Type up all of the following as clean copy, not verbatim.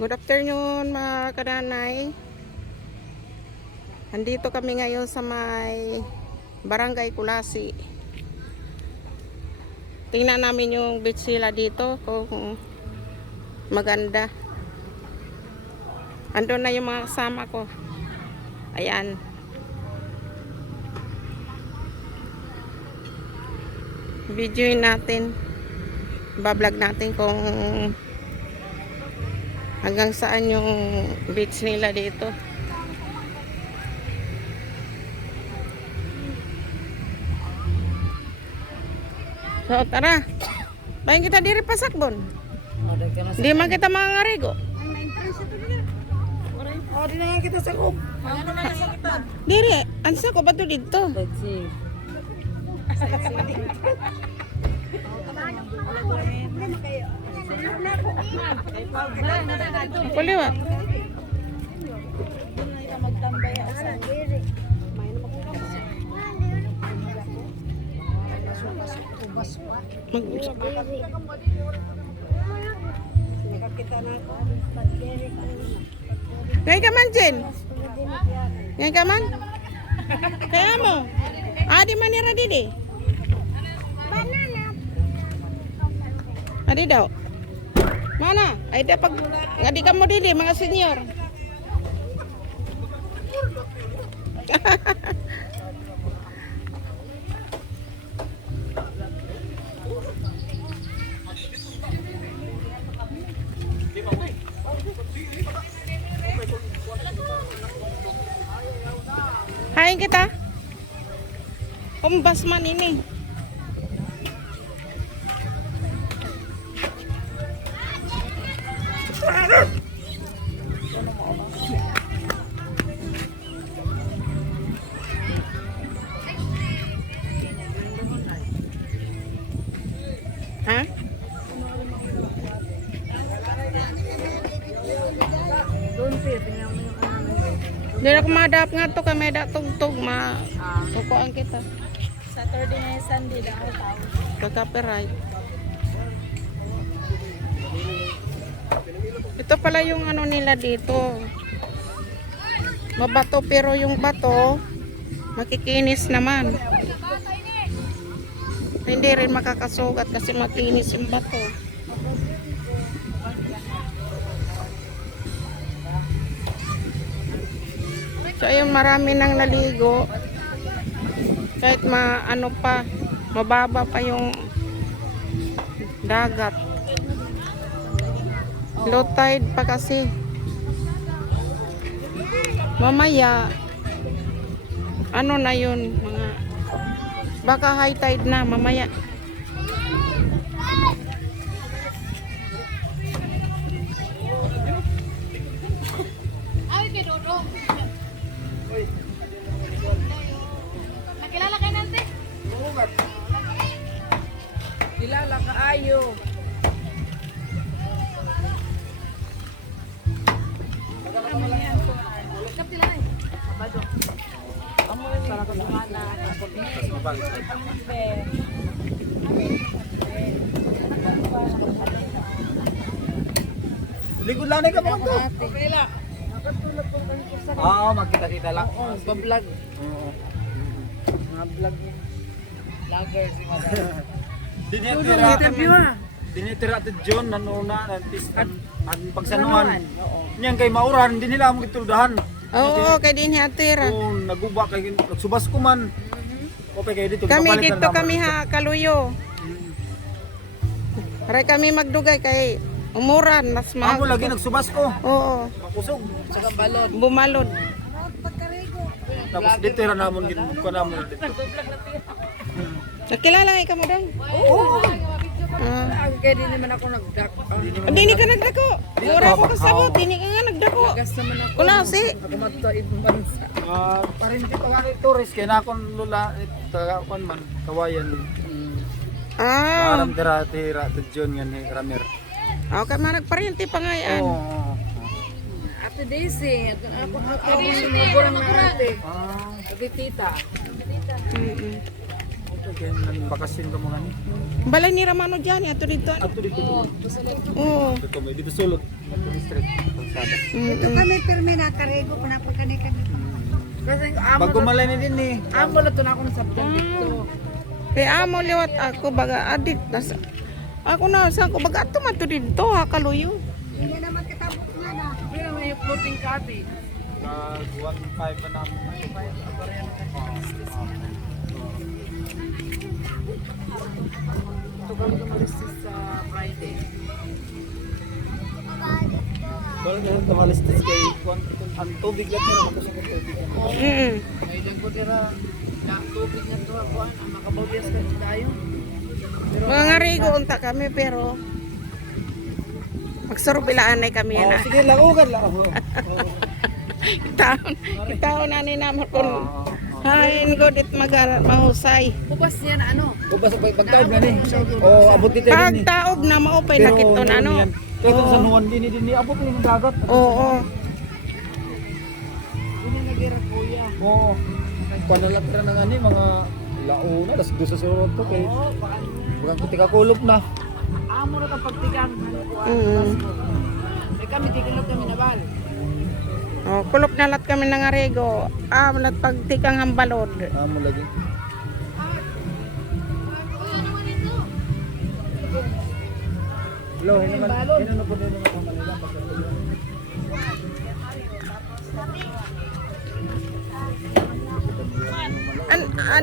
Good afternoon mga kananay. Andito kami ngayon sa may Barangay Kulasi. Tingnan namin yung beach nila dito kung maganda. Andun na yung mga kasama ko. Ayan. Videoin natin. Bablog natin kung hanggang saan yung beach nila dito. So tara. Bayan kita diri pasakbon. Di man kita mga ngarigo. Oh, di na nga kita sakop. Ano na sa kita? Diri, ansa ko ba to dito? Kuliwat. Ngayon ka man, Jen? Ngayon ka man? Kaya mo? Di manira didi? Adi daw? Mana? Ay da pag ngadi ka mo didi, mga senior. Hain kita. Kumbas man ini. Ha? Dili ako madap nga to kay may tugtog kukuan kita. Saturday na Sunday lang ako tao. Kaka-copyright. Ito pala yung ano nila dito. Mabato pero yung bato makikinis naman. Hindi rin makakasugat kasi makinis yung bato. So ayun, marami nang naligo. Kahit mababa pa yung dagat. Low tide pa kasi. Mamaya ano na yun, baka high tide na mamaya. Nakilala kayo nante? Kilala ka ayo. Ligod lang ka mo to. Okay la. Oo, magkita-kita lang. Oo, ba-vlog. Oo. Mga vlog niya. Vlogger si madam. Dinitira. Dinitira at John nanuna ang pagsanuhan. Niyang kay mauran hindi nila mo gituldahan. Oo, kay din hatira. Oo, naguba kay nagsubas ko man. Okay kay dito. Kami papalit dito na naman. kami kaluyo. Para kami magdugay kay umuran mas Ako lagi nagsubas ko. Oo, Makusog. Saka balon. bumalod. Tapos dito ra namon ko namon dito. Nakilala ka mo daw? Oo. Kaya di naman ako nagdak. Hindi ka nagdako. Mura ko kasabot, hindi ka nga nagdako. Gas naman ako. Kulasi. Ako mataid bansa. Parinti pa nga ni tourist kay na akong lula taga kon man kawayan. Aram dira to John nga ni Ramer. Okay, nagparinti pa nga yan. Oo. Ate Daisy, ako magulang na ate. Ate Tita. Mm-mm. kaya nang bakasyon ka mga ni. Balay ni Ramano dyan, ato dito. Ato dito. Oo. Dito may dito sulod. Dito street kalsada. Ito kami pirmi na karego panapagkani ka dito. Kasi amo Bago malay na din eh. amo na to na ako sa dito. Kaya amo liwat ako baga adik. Ako na, saan ko baga ato man to dito, hakaluyo. Hindi naman kitabot nga na. Pero may floating copy. 1.5 pa namin. Ito kami tumalis sa Friday. Wala na lang tamalistis kay ang tubig lang pero ako sa tubig. May dagko dira na tubig na to ako ang makabawlias ka tayo. Mga rigo unta kami pero magsarubilaan ay kami Oh, na. sige lang ugan lang. Itaon na ni naman kung hain ko dit mahusay. Ubas niya na ano? Ubas pagtaog na ni. Oh, abot dito Pag din ni. taog na maupay na kiton ano. Kaya sa nuwan din ni abot ni ng dagat. Oo. Hindi nagira kuya. Oo. Panalat ra nang ani mga launa das gusto sa to kay. Oo, baka Bukan ketika kulop na. amo na kapag tigang ano ko. May kami tigang kami nabal. Oh, kulop na lat kami ng arigo. Lat pagtikang hambalod. Amo lagi. Hello, ano na po din mga Manila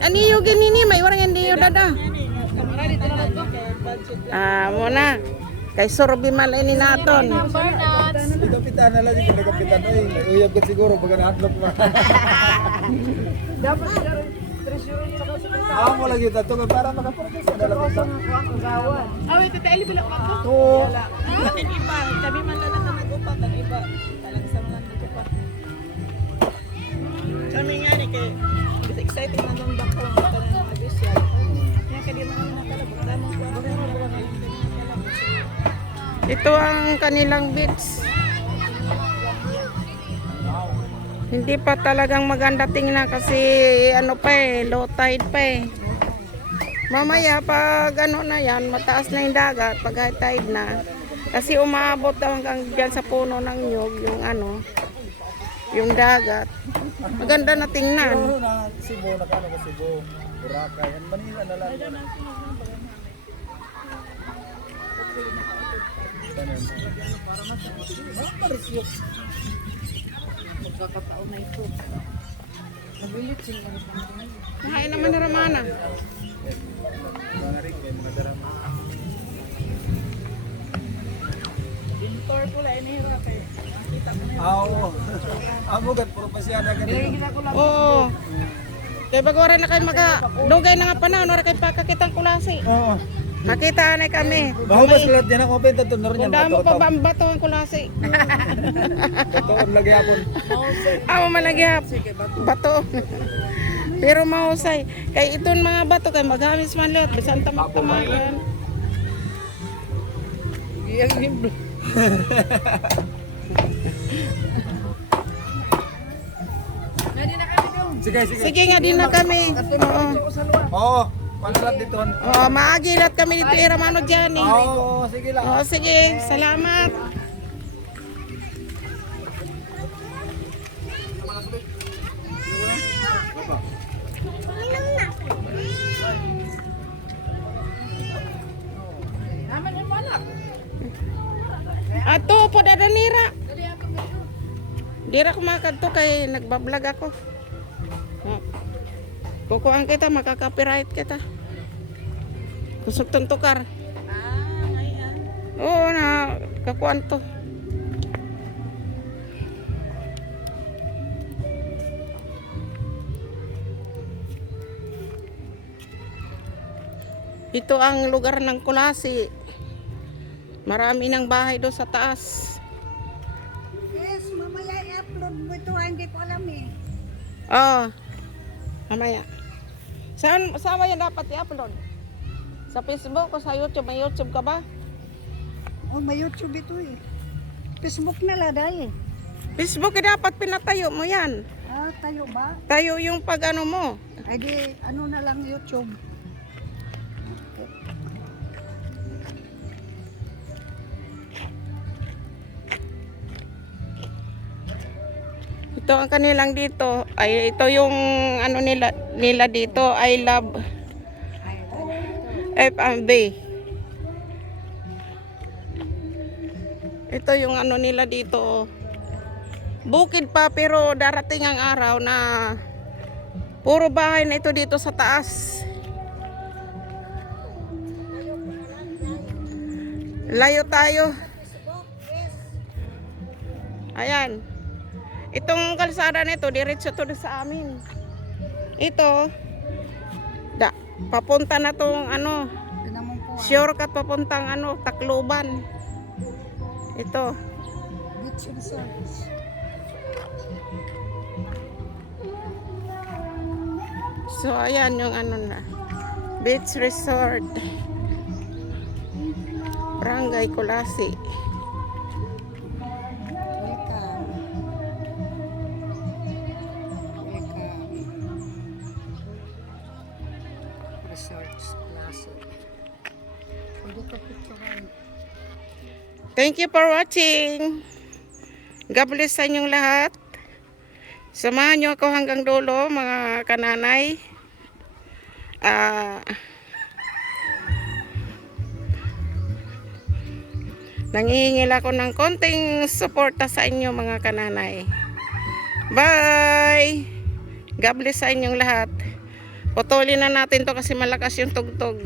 Aniyo ginini may warang hindi dada. Muna. Kay Sorbi malay ni naton. Ito kapitan na lang yung kapitan oy. Uyab ka siguro pag na-unlock na. Dapat treasure sa hospital. Amo lagi tato kay para makaportes sa dalam sa. Wait, tataili bilak man to. To. Atin iba, sabi man lang na nag-upat, ang iba talaga sa mga nag-upat. Kami nga ni kay excited na nung bako ng mga official. Kaya kadi na kami nakalabot tama ko. Ito ang kanilang beach. Hindi pa talagang maganda tingnan kasi ano pa low tide pa Mamaya pag ano na yan, mataas na yung dagat, pag high tide na. Kasi umabot daw hanggang dyan sa puno ng nyug, yung ano, yung dagat. Maganda na tingnan. Na Cebu na kano ka Cebu. Boracay, yan Manila na lang. Magkakataon na ito. Naguyot sila ng panginoon. Kahain naman ni Ramana. Mga ring may mga darama. Pintor ko lang inihirap eh. Nakita ko na yun. Oo. Amo gat puro pasyada ka din. Nilagay ko lang. Oo. Kaya bago rin na kayo dugay na nga panahon, wala kayo pakakitang kulasi. Oo. Makita na kami. Bahubas lahat yan ako penta to nor niya Kung damo pa matuto. ba ang bato ang kulasi? Totoo lagi ako. Amo malagyap. Bato. Pero mahusay. Kay iton mga bato kay maghamis man liot. Bisan tamak-tamakan. Iyang yung Nadi na kami doon. Sige, sige. Sige nga din na kami. Oo. Sa luwa. Oo. Panalat dito. Oh, maagilat kami dito Ramano dyan eh. Oo, sige lang. Oh, sige. Salamat. Naman yung malak. Ato po dadanira. Dira ko makadto kay nagbablog ako. Kukuhaan kita, makaka-copyright kita. Kusog tong tukar. Ngayon. Oo na, kakuan to. Ito ang lugar ng Kulasi. Marami ng bahay doon sa taas. Yes, mamaya i-upload mo ito. Hindi ko alam eh. Oh, mamaya. Saan yan dapat i-upload? Sa Facebook o sa YouTube? May YouTube ka ba? Oh, may YouTube ito eh. Facebook na lang dahil. Facebook dapat pinatayo mo yan. Ah, tayo ba? Tayo yung pag ano mo. Ay di, ano na lang YouTube. Ito ang kanilang dito. Ay, ito yung ano nila dito. I love F&B. Ito yung ano nila dito. Bukid pa pero darating ang araw na puro bahay na ito dito sa taas. Layo tayo. Ayan. Itong kalsada nito, diretso to sa amin. Ito, papunta na tong ano, shortcut papuntang ano, Tacloban. Ito. Beach resorts. So, ayan yung ano na. Beach Resort. Barangay Kulasi. Welcome. Resorts Plaza. Pwede ka picturean. Thank you for watching. God bless sa inyong lahat. Samahan nyo ako hanggang dulo, mga kananay. Nangihingil ako ng konting suporta sa inyo, mga kananay. Bye! God bless sa inyong lahat. Putulin na natin to kasi malakas yung tugtog.